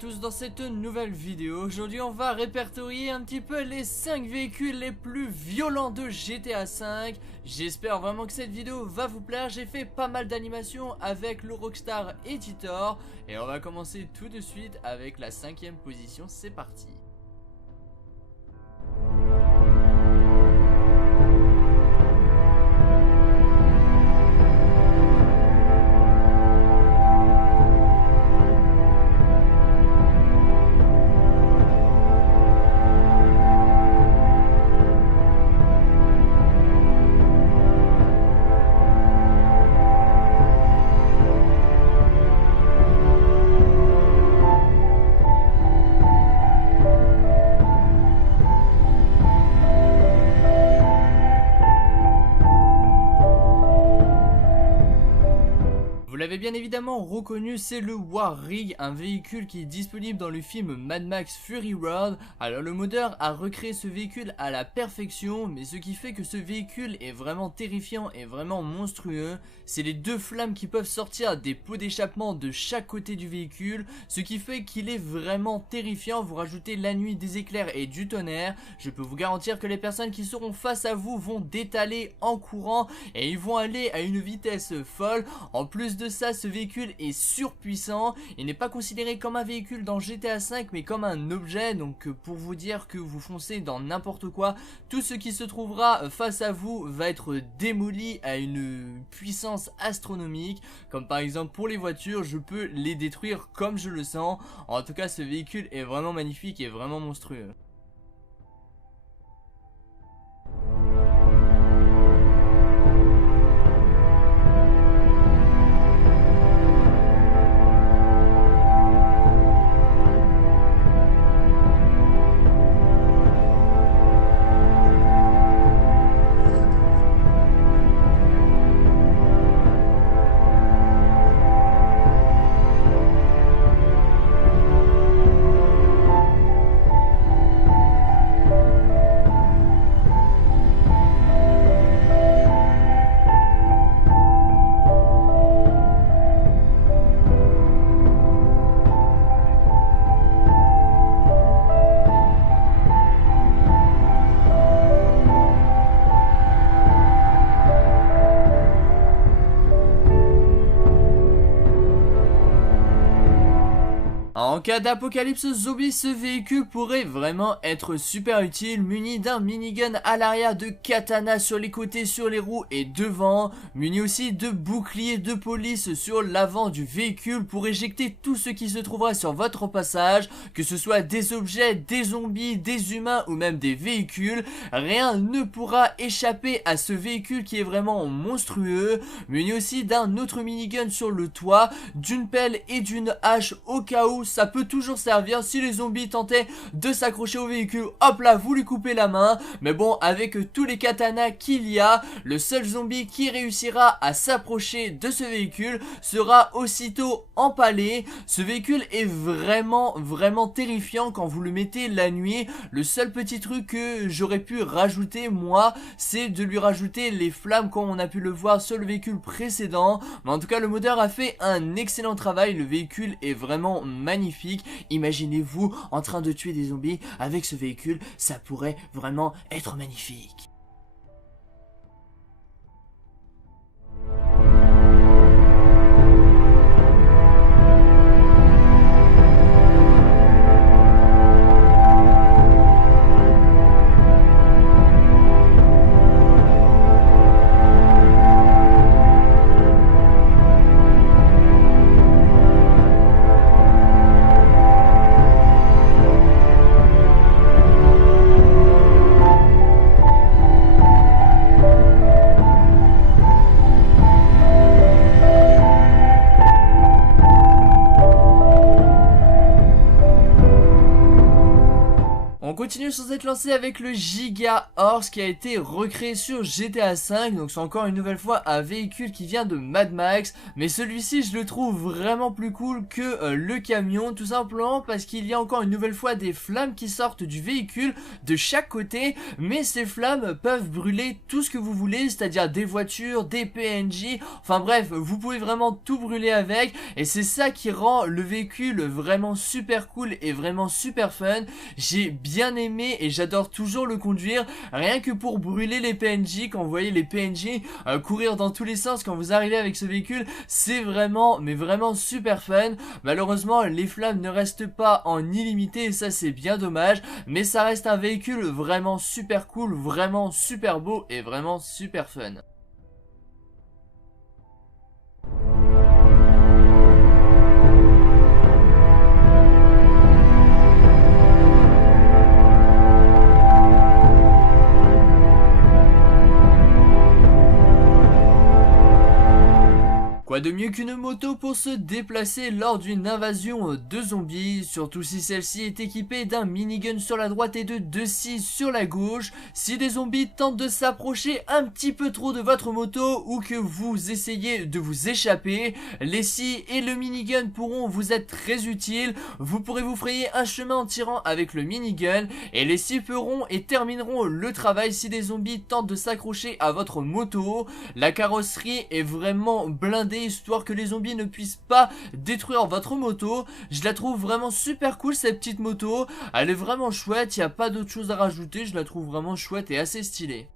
tous dans cette nouvelle vidéo. Aujourd'hui on va répertorier un petit peu les 5 véhicules les plus violents de GTA V. J'espère vraiment que cette vidéo va vous plaire. J'ai fait pas mal d'animations avec le Rockstar Editor. Et on va commencer tout de suite avec la 5e position, c'est parti. Vous l'avez bien évidemment reconnu, c'est le Warrig, un véhicule qui est disponible dans le film Mad Max Fury Road. Alors le modeur a recréé ce véhicule à la perfection, mais ce qui fait que ce véhicule est vraiment terrifiant et vraiment monstrueux, c'est les deux flammes qui peuvent sortir des pots d'échappement de chaque côté du véhicule, ce qui fait qu'il est vraiment terrifiant. Vous rajoutez la nuit, des éclairs et du tonnerre, je peux vous garantir que les personnes qui seront face à vous vont détaler en courant et ils vont aller à une vitesse folle. En plus de ça, ce véhicule est surpuissant. Il n'est pas considéré comme un véhicule dans GTA V mais comme un objet. Donc pour vous dire que vous foncez dans n'importe quoi, tout ce qui se trouvera face à vous va être démoli à une puissance astronomique. Comme par exemple pour les voitures, je peux les détruire comme je le sens. En tout cas, ce véhicule est vraiment magnifique et vraiment monstrueux. En cas d'apocalypse zombie, ce véhicule pourrait vraiment être super utile, muni d'un minigun à l'arrière, de katana sur les côtés, sur les roues et devant, muni aussi de boucliers de police sur l'avant du véhicule pour éjecter tout ce qui se trouvera sur votre passage, que ce soit des objets, des zombies, des humains ou même des véhicules. Rien ne pourra échapper à ce véhicule qui est vraiment monstrueux, muni aussi d'un autre minigun sur le toit, d'une pelle et d'une hache au cas où ça peut toujours servir si les zombies tentaient de s'accrocher au véhicule. Hop là, vous lui coupez la main. Mais bon, avec tous les katanas qu'il y a, le seul zombie qui réussira à s'approcher de ce véhicule sera aussitôt empalé. Ce véhicule est vraiment terrifiant quand vous le mettez la nuit. Le seul petit truc que j'aurais pu rajouter moi, c'est de lui rajouter les flammes comme on a pu le voir sur le véhicule précédent. Mais en tout cas, le modeur a fait un excellent travail. Le véhicule est vraiment magnifique. Imaginez-vous en train de tuer des zombies avec ce véhicule, ça pourrait vraiment être magnifique. On continue sur cette lancée avec le Giga Horse qui a été recréé sur GTA V. Donc c'est encore une nouvelle fois un véhicule qui vient de Mad Max. Mais celui-ci je le trouve vraiment plus cool que le camion. Tout simplement parce qu'il y a encore une nouvelle fois des flammes qui sortent du véhicule de chaque côté. Mais ces flammes peuvent brûler tout ce que vous voulez. C'est-à-dire des voitures, des PNJ. Enfin bref, vous pouvez vraiment tout brûler avec. Et c'est ça qui rend le véhicule vraiment super cool et vraiment super fun. J'ai bien aimé et j'adore toujours le conduire, rien que pour brûler les PNJ. Quand vous voyez les PNJ courir dans tous les sens quand vous arrivez avec ce véhicule, c'est vraiment, mais vraiment super fun. Malheureusement les flammes ne restent pas en illimité et ça c'est bien dommage, mais ça reste un véhicule vraiment super cool, vraiment super beau et vraiment super fun. Quoi de mieux qu'une moto pour se déplacer lors d'une invasion de zombies, surtout si celle-ci est équipée d'un minigun sur la droite et de 2 scies sur la gauche. Si des zombies tentent de s'approcher un petit peu trop de votre moto ou que vous essayez de vous échapper, les scies et le minigun pourront vous être très utiles. Vous pourrez vous frayer un chemin en tirant avec le minigun et les scies feront et termineront le travail si des zombies tentent de s'accrocher à votre moto. La carrosserie est vraiment blindée histoire que les zombies ne puissent pas détruire votre moto. Je la trouve vraiment super cool cette petite moto. Elle est vraiment chouette, il n'y a pas d'autre chose à rajouter. Je la trouve vraiment chouette et assez stylée.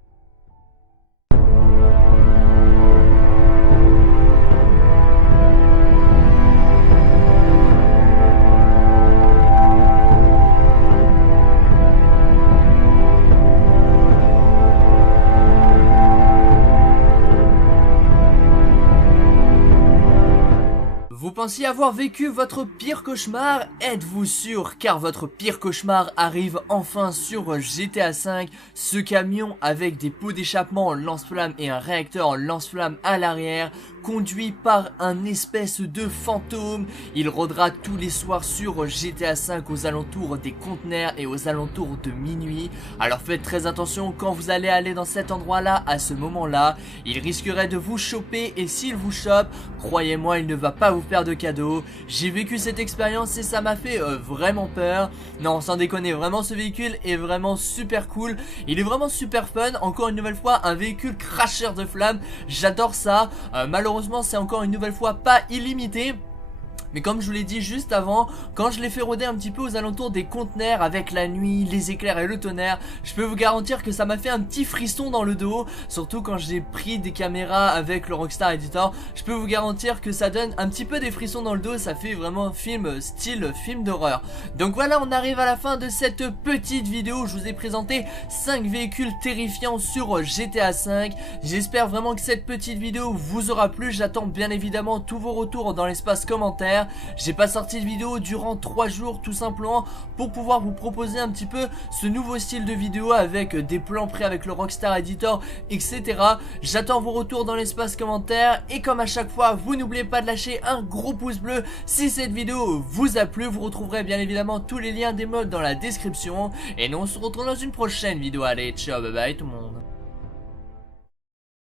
Vous pensiez avoir vécu votre pire cauchemar? Êtes-vous sûr? Car votre pire cauchemar arrive enfin sur GTA V. Ce camion avec des pots d'échappement en lance-flammes et un réacteur en lance-flammes à l'arrière, conduit par un espèce de fantôme. Il rôdera tous les soirs sur GTA V aux alentours des conteneurs et aux alentours de minuit. Alors faites très attention quand vous allez aller dans cet endroit-là à ce moment-là. Il risquerait de vous choper et s'il vous chope, croyez-moi, il ne va pas vous faire de cadeau. J'ai vécu cette expérience et ça m'a fait vraiment peur. Non, sans déconner, vraiment ce véhicule est vraiment super cool. Il est vraiment super fun. Encore une nouvelle fois, un véhicule cracheur de flammes. J'adore ça. Malheureusement, c'est encore une nouvelle fois pas illimité. Mais comme je vous l'ai dit juste avant, quand je l'ai fait rôder un petit peu aux alentours des conteneurs avec la nuit, les éclairs et le tonnerre, je peux vous garantir que ça m'a fait un petit frisson dans le dos. Surtout quand j'ai pris des caméras avec le Rockstar Editor, je peux vous garantir que ça donne un petit peu des frissons dans le dos. Ça fait vraiment un film style film d'horreur. Donc voilà, on arrive à la fin de cette petite vidéo où je vous ai présenté 5 véhicules terrifiants sur GTA V. J'espère vraiment que cette petite vidéo vous aura plu. J'attends bien évidemment tous vos retours dans l'espace commentaire. J'ai pas sorti de vidéo durant 3 jours tout simplement pour pouvoir vous proposer un petit peu ce nouveau style de vidéo avec des plans prêts avec le Rockstar Editor, etc. J'attends vos retours dans l'espace commentaire et comme à chaque fois, vous n'oubliez pas de lâcher un gros pouce bleu si cette vidéo vous a plu. Vous retrouverez bien évidemment tous les liens des mods dans la description et nous on se retrouve dans une prochaine vidéo. Allez, ciao, bye bye tout le monde.